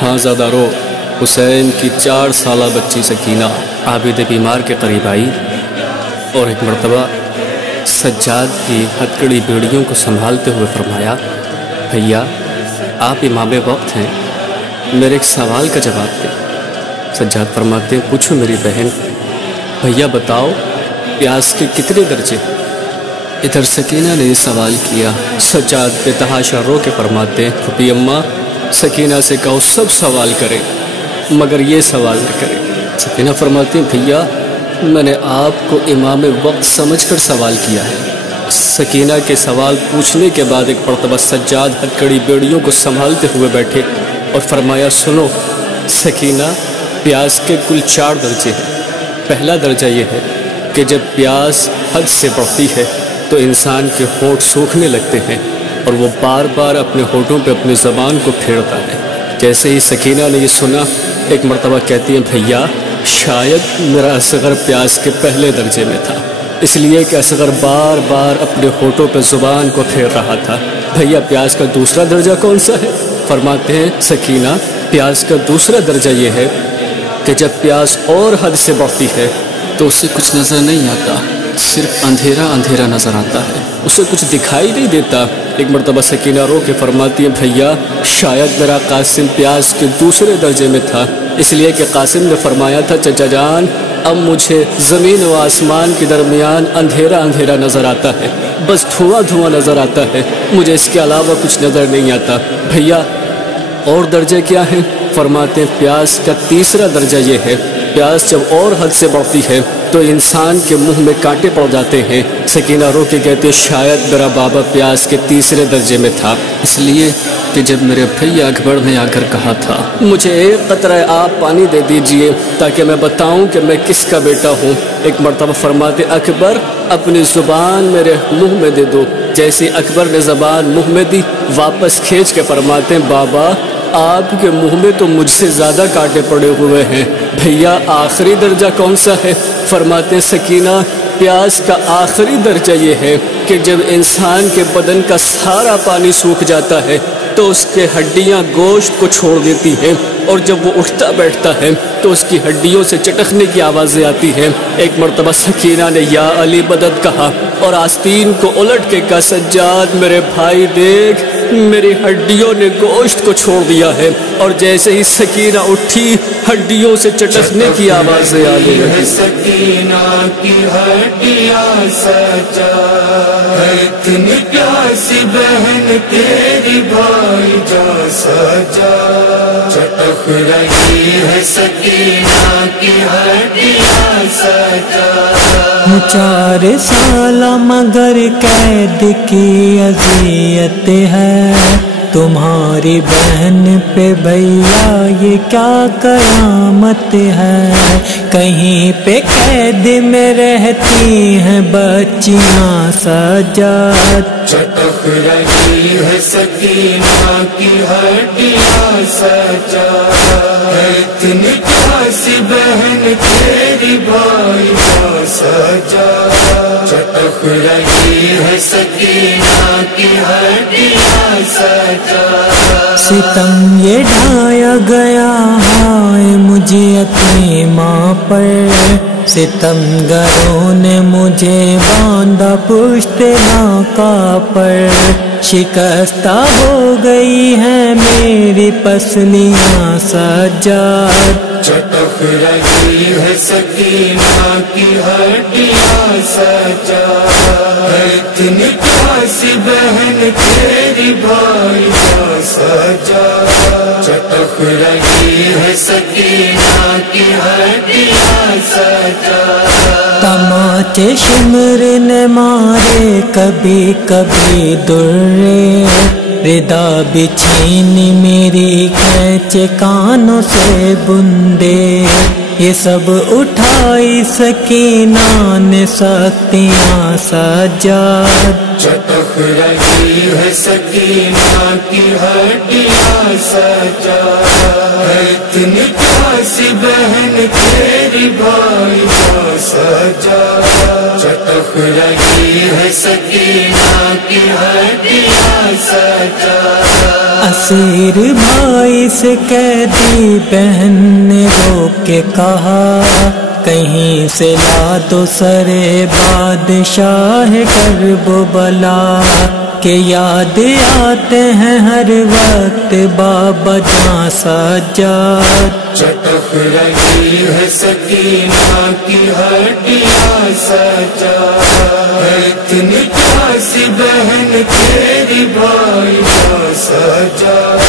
ہاں زادارو، حسین کی 4 سالہ بچی سکینہ عابد بیمار کے قریب آئی اور ایک مرتبہ سجاد کی ہتکڑی بیڑیوں کو سنبھالتے ہوئے فرمایا، بھیا آپ امام وقت ہیں، میرے ایک سوال کا جواب دیں۔ سجاد فرماتے ہیں، پوچھو میری بہن۔ بھیا بتاؤ، پیاس کے کتنے درجے؟ ادھر سکینہ نے یہ سوال کیا۔ سجاد بے تحاشا رو کے فرماتے ہیں، پھوپھی اماں سکینہ سے کہو سب سوال کرے مگر یہ سوال نہ کرے۔ سکینہ فرماتی ہیں، بھیا میں نے آپ کو امام وقت سمجھ کر سوال کیا ہے۔ سکینہ کے سوال پوچھنے کے بعد ایک مرتبہ سجاد ہتکڑی بیڑیوں کو سنبھالتے ہوئے بیٹھے اور فرمایا، سنو سکینہ، پیاس کے کل 4 درجے ہیں۔ پہلا درجہ یہ ہے کہ جب پیاس حد سے بڑھتی ہے تو انسان کے ہونٹ سوکھنے لگتے ہیں اور وہ بار بار اپنے ہونٹوں پہ اپنی زبان کو پھیرتا ہے۔ جیسے ہی سکینہ نے یہ سنا، ایک مرتبہ کہتی ہیں، بھیا شاید میرا اصغر پیاس کے پہلے درجے میں تھا، اس لیے کہ اصغر بار بار اپنے ہونٹوں پہ زبان کو پھیر رہا تھا۔ بھیا پیاس کا دوسرا درجہ کون سا ہے؟ فرماتے ہیں، سکینہ پیاس کا دوسرا درجہ یہ ہے کہ جب پیاس اور حد سے بڑھتی ہے تو اسے کچھ نظر نہیں آتا، صرف اندھیرا اندھیرا نظر آتا ہے، اسے کچھ دکھائی نہیں دیتا۔ ایک مرتبہ سکینہ رو کے فرماتی ہے، بھیا شاید میرا قاسم پیاس کے دوسرے درجے میں تھا، اس لیے کہ قاسم نے فرمایا تھا، چچا جان اب مجھے زمین و آسمان کے درمیان اندھیرا اندھیرا نظر آتا ہے، بس دھواں دھواں نظر آتا ہے، مجھے اس کے علاوہ کچھ نظر نہیں آتا۔ بھیا اور درجے کیا ہیں؟ فرماتے ہیں، پیاس کا تیسرا درجہ یہ ہے، پیاس جب اور حد سے بڑھتی ہے تو انسان کے منہ میں کانٹے پڑ جاتے ہیں۔ سکینہ رو کے کہتے ہیں، شاید میرا بابا پیاس کے تیسرے درجے میں تھا، اس لیے کہ جب میرے بھیا اکبر نے آ کر کہا تھا، مجھے ایک قطرہ آپ پانی دے دیجئے تاکہ میں بتاؤں کہ میں کس کا بیٹا ہوں۔ ایک مرتبہ فرماتے، اکبر اپنی زبان میرے منہ میں دے دو۔ جیسے اکبر نے زبان منہ میں دی، واپس کھینچ کے فرماتے ہیں، بابا آپ کے منہ میں تو مجھ سے زیادہ کانٹے پڑے ہوئے ہیں، بھیا آخری درجہ کون سا ہے؟ فرماتے ہیں، سکینہ پیاس کا آخری درجہ یہ ہے کہ جب انسان کے بدن کا سارا پانی سوکھ جاتا ہے تو اس کے ہڈیاں گوشت کو چھوڑ دیتی ہیں، اور جب وہ اٹھتا بیٹھتا ہے تو اس کی ہڈیوں سے چٹکنے کی آوازیں آتی ہیں۔ ایک مرتبہ سکینہ نے یا علی مدد کہا اور آستین کو الٹ کے کہا، سجاد میرے بھائی دیکھ، میری ہڈیوں نے گوشت کو چھوڑ دیا ہے۔ اور جیسے ہی سکینہ اٹھی، ہڈیوں سے چٹکنے کی آوازیں آنے لگی۔ سکینہ کی ہڈیاں سجاد، اتنی پیاسی بہن تیری بھائی جا سجاد، چٹک رہی ہے سکینہ کی ہڈیاں سجاد۔ 4 سال مگر قید کی اذیت ہے تمہاری بہن پہ بھیا، یہ کیا قیامت ہے؟ کہیں پہ قید میں رہتی ہیں بچیاں سجاد، چٹک رہی ہے سکینہ کی ہڈیاں سجاد، اتنی پیاسی بہن تیری بھائی جا سجاد، چٹک رہی ہے سکینہ کی ہڈیاں سجاد۔ ستم یہ ڈھایا گیا ہے مجھے یتیماں پر، ستم گروں نے مجھے باندھا پشت ناکا پر، شکستہ ہو گئی ہیں میری پسلیاں سجاد، چٹک رہی ہے سکینہ کی ہڈیاں سجاد، اتنی پیاسی بہن تیری بھائی جا سجاد، چٹک رہی ہے سکینہ کی ہڈیاں سجاد۔ تماچے شمرنے مارے کبھی کبھی درے، ردا بھی چھینی میری کھینچے کانوں سے بندے، یہ سب اٹھائی سکینہ نے سختیاں سجاد، چٹک رہی ہے سکینہ کی ہڈیاں سجاد، اتنی پیاسی بہن تیری بھائی جا سجاد، چٹک رہی ہے سکینہ کی ہڈیاں سجاد۔ اسیر بھائی سے قیدی بہن نے رو کے کہا کہیں سے لا دو سرے بادشاہ کرب و بلا کہ یاد آتے ہیں ہر وقت بابا جاں سجاد چٹک رہی ہے سکینہ کی ہڈیاں سجاد اتنی پیاسی بہن تیری بھائی کا سجاد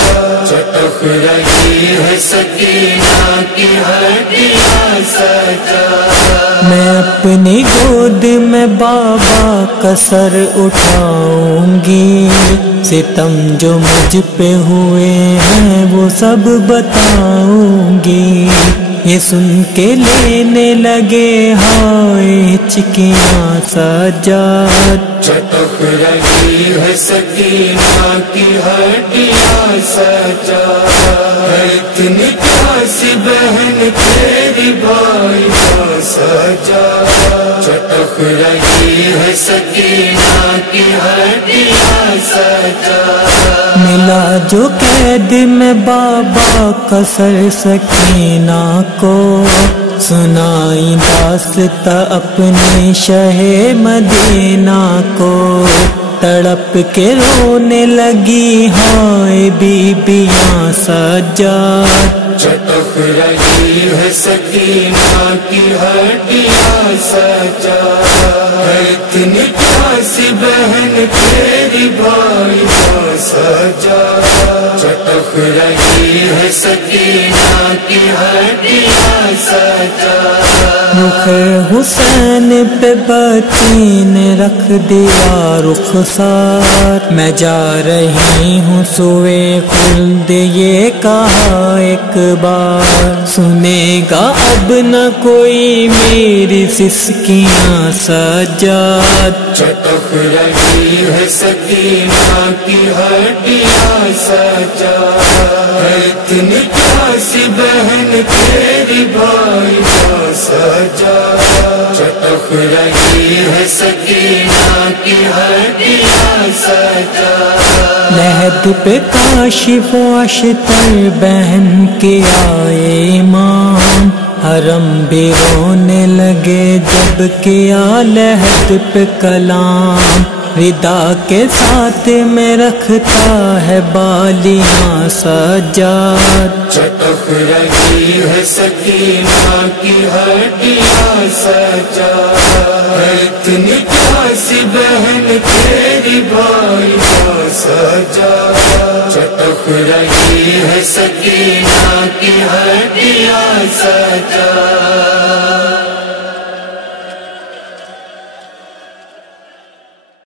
چٹک رہی ہے سکینہ کی ہڈیاں سجاد میں اپنی گود میں بابا کا سر اٹھاؤں گی ستم جو مجھ پہ ہوئے ہیں وہ سب بتاؤں گی یہ سن کے لینے لگے ہائے ہچکیاں سجاد چٹک رہی ہے سکینہ کی ہڈیاں سجاد اتنی پیاسی بہن تیری بھائی کا سجاد چٹک رہی ہے سکینہ کی ہڈیاں سجاد ملا جو قید میں بابا کا سر سکینہ کو سنائی داستہ اپنے شہ مدینہ کو تڑپ کے رونے لگی ہائے بیبیاں سجاد چٹک رہی ہے سکینہ کی ہڈیاں سجاد اتنی پیاسی بہن تیری بھائی کا سجاد چٹک رہی ہے سکینہ کی ہڈیاں سجاد رخ حسین پہ بچی نے رکھ دیا رخسار میں جا رہی ہوں سوئے خلد یہ کہا ایک بار سنے گا اب نہ کوئی میری سسکیاں سجاد چٹک رہی ہے سکینہ کی ہڈیاں سجاد اتنی پیاسی بہن تیری بھائی کا سجاد چٹک رہی ہے سکینہ کی ہڈیاں سجاد لحد پہ کاشف و اشتر بہن کے آئے امام حرم بھی رونے لگے جب کیا لحد پہ کلام ردا کے ساتھ میں رکھتا ہے بالیاں سجاد چٹک رہی ہے سکینہ کی ہڈیاں سجاد اتنی پیاسی بہن تیری بھائی کا سجاد چٹک رہی ہے سکینہ کی ہڈیاں سجاد